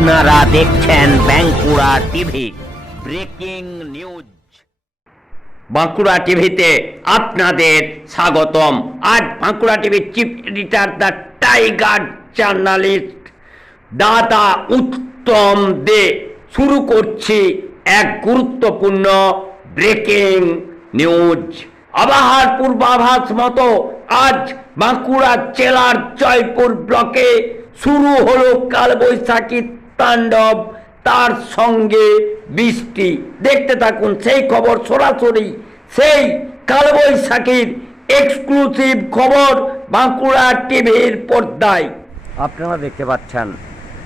আপনারা দেখছেন Bankura TV breaking news. Bankura টিভিতে আপনাদের স্বাগতম। আজ বাঁকুড়া টিভির chief editor the tiger journalist দাদা উত্তম দে শুরু করছি এক গুরুত্বপূর্ণ ব্রেকিং নিউজ। আবহাওয়ার পূর্বাভাস মতো আজ বাঁকুড়া জেলার জয়পুর ব্লকে শুরু হলো কালবৈশাখীর তাণ্ডব, তার সঙ্গে বৃষ্টি। দেখতে থাকুন সেই খবর সরাসরি, সেই কালবৈশাখীর এক্সক্লুসিভ খবর বাঁকুড়া টিভির পর্দায়। আপনারা দেখতে পাচ্ছেন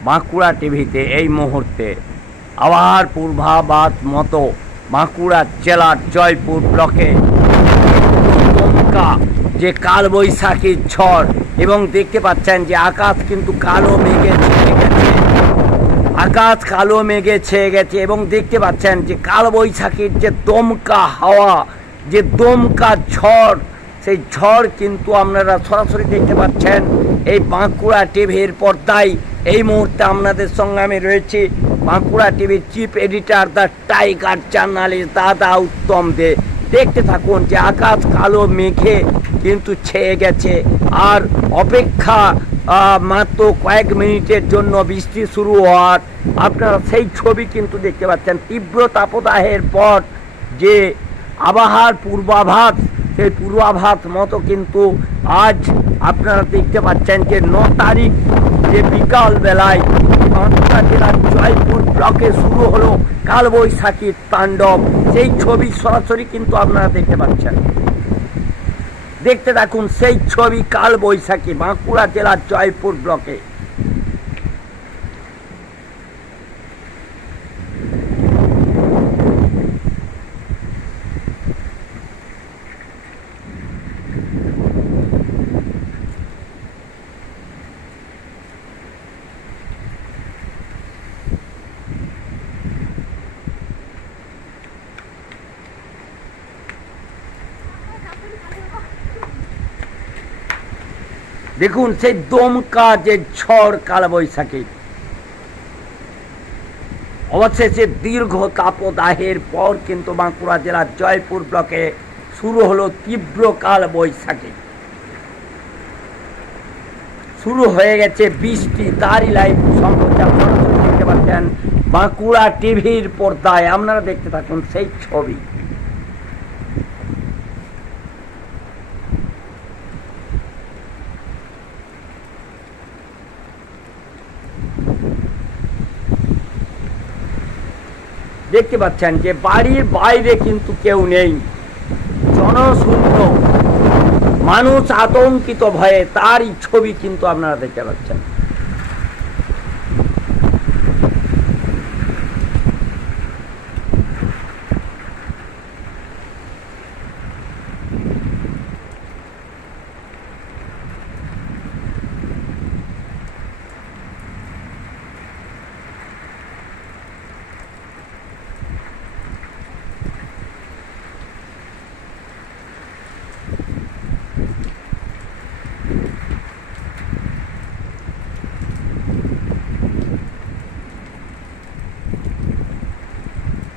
বাঁকুড়া টিভিতে এই মুহূর্তে আবহাওয়ার পূর্বাভাস মতো বাঁকুড়া জেলার জয়পুর ব্লকে যে কালবৈশাখীর ঝড়, এবং দেখতে পাচ্ছেন যে আকাশ কিন্তু কালো মেঘে ছেয়ে গেছে, আকাশ কালো মেঘে ছেয়ে গেছে এবং দেখতে পাচ্ছেন যে কালবৈশাখীর যে দমকা হাওয়া, যে দমকা ঝড়, সেই ঝড় কিন্তু আপনারা সরাসরি দেখতে পাচ্ছেন এই বাঁকুড়া টিভির পর্দায়। এই মুহূর্তে আপনাদের সঙ্গে আমি রয়েছি বাঁকুড়া টিভির chief editor the tiger journalist দাদা উত্তম দে। দেখতে থাকুন যে আকাশ কালো মেঘে কিন্তু ছেয়ে গেছে, আর অপেক্ষা মাত্র কয়েক মিনিটের জন্য বৃষ্টি শুরু হওয়ার। আপনারা সেই ছবি কিন্তু দেখতে পাচ্ছেন। তীব্র তাপদাহের পর যে আবহাওয়ার পূর্বাভাস, সেই পূর্বাভাস মতো কিন্তু আজ আপনারা দেখতে পাচ্ছেন যে 9 তারিখ যে বিকাল বেলায় বাঁকুড়া জেলার জয়পুর ব্লকে শুরু হলো কালবৈশাখীর তাণ্ডব। সেই ছবি সরাসরি কিন্তু আপনারা দেখতে পাচ্ছেন। দেখতে থাকুন সেই ছবি কালবৈশাখী বাঁকুড়া জেলার জয়পুর ব্লকে। দেখুন সেই দমকা যে ঝড় কালবৈশাখী, অবশেষে দীর্ঘ তাপদাহের পর কিন্তু বাঁকুড়া জেলার জয়পুর ব্লকে শুরু হলো তীব্র কালবৈশাখী। শুরু হয়ে গেছে বৃষ্টি, তারই লাইভ সম্প্রচার সরাসরি দেখতে পাচ্ছেন বাঁকুড়া টিভির পর্দায়। আপনারা দেখতে থাকুন সেই ছবি। দেখতে পাচ্ছেন যে বাড়ির বাইরে কিন্তু কেউ নেই, জনশূন্য, মানুষ আতঙ্কিত ভয়ে, তারই ছবি কিন্তু আপনারা দেখতে পাচ্ছেন।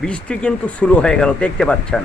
বৃষ্টি কিন্তু শুরু হয়ে গেল, দেখতে পাচ্ছেন।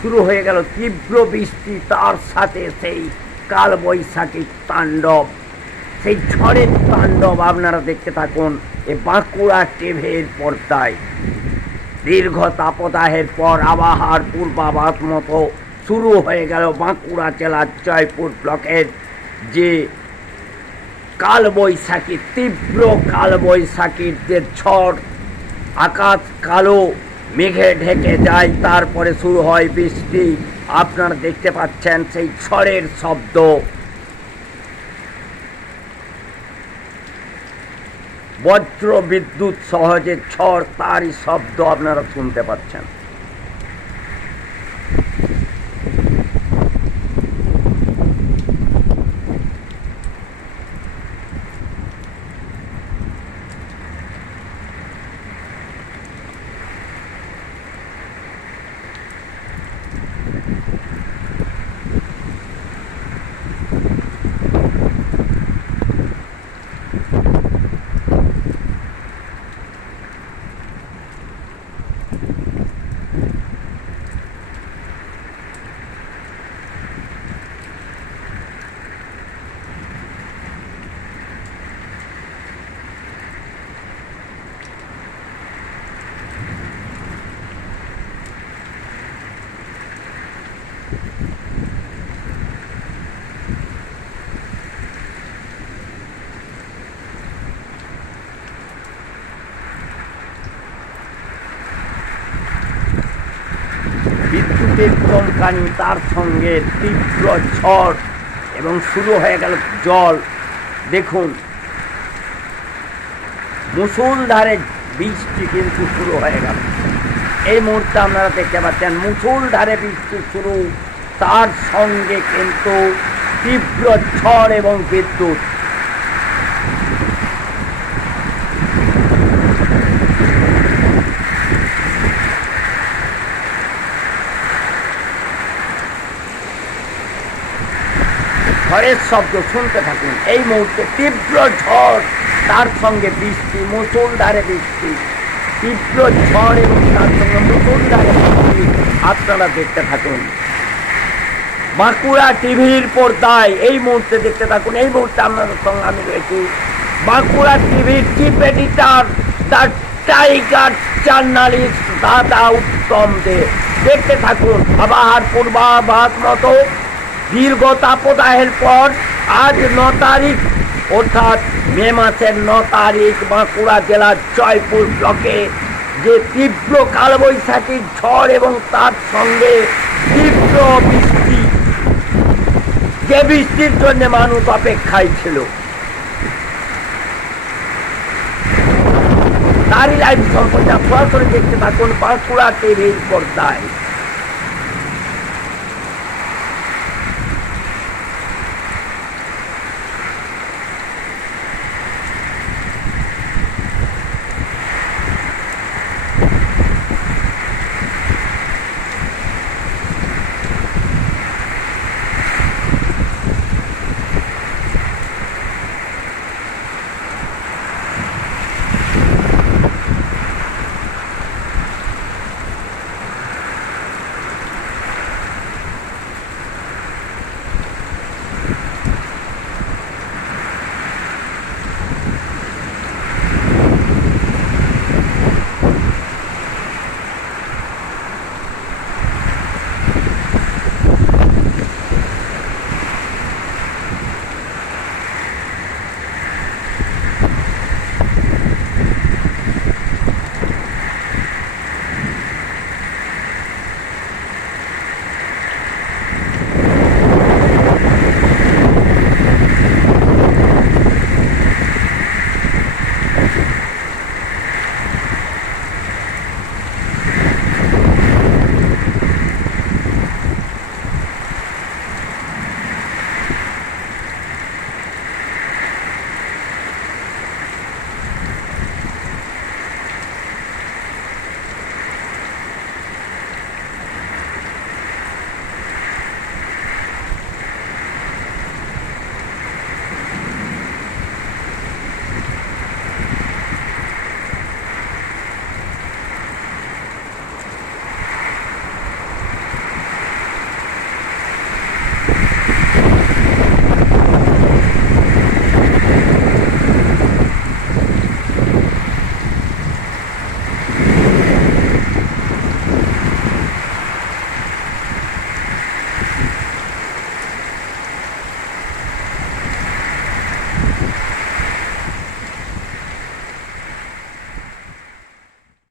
শুরু হয়ে গেল তীব্র বৃষ্টি, তার সাথে সেই কালবৈশাখীর তাণ্ডব, সেই ঝড়ের তাণ্ডব আপনারা দেখতে থাকুন এই বাঁকুড়া টিভির পর্দায়। দীর্ঘ তাপদাহের পর আবহাওয়ার পূর্বাভাস মতো শুরু হয়ে গেল বাঁকুড়া জেলার জয়পুর ব্লকের যে কালবৈশাখী, তীব্র কালবৈশাখীর যে ঝড়, আকাশ কালো মেঘে ঢেকে যায়, তারপরে শুরু হয় বৃষ্টি। আপনারা দেখতে পাচ্ছেন সেই ঝড়ের শব্দ, বজ্র বিদ্যুৎ সহজে ঝড়, তারই শব্দ আপনারা শুনতে পাচ্ছেন। বিদ্যুতের চমকানি, তার সঙ্গে তীব্র ঝড় এবং শুরু হয়ে গেল জল। দেখুন মুষলধারে বৃষ্টি কিন্তু শুরু হয়ে গেল এই মুহূর্তে আপনারা দেখতে পাচ্ছেন, মুষলধারে বৃষ্টি শুরু, তার সঙ্গে কিন্তু তীব্র ঝড় এবং বিদ্যুৎ। ঝড়ের শব্দ শুনতে থাকুন। এই মুহূর্তে তীব্র ঝড়, তার সঙ্গে বৃষ্টি, মুষলধারে বৃষ্টি, তীব্র ঝড় এবং তার সঙ্গে মুষলধারে বৃষ্টি আপনারা দেখতে থাকুন বাঁকুড়া টিভির পর্দায়। এই মুহূর্তে দেখতে থাকুন। এই মুহূর্তে আপনাদের সঙ্গে আমি রয়েছি বাঁকুড়া টিভির chief editor, the tiger journalist দাদা উত্তম দে। দেখতে থাকুন আবহাওয়ার পূর্বাভাস মতো দীর্ঘ তাপদাহের পর আজ 9 তারিখ, অর্থাৎ মে মাসের 9 তারিখ, বাঁকুড়া জেলার জয়পুর ব্লকে যে তীব্র কালবৈশাখীর ঝড় এবং তার সঙ্গে তীব্র বৃষ্টি, যে বৃষ্টির জন্য মানুষ অপেক্ষায় ছিল, তারই লাইভ সম্প্রচার সরাসরি দেখতে থাকুন বাঁকুড়া টিভির পর্দায়।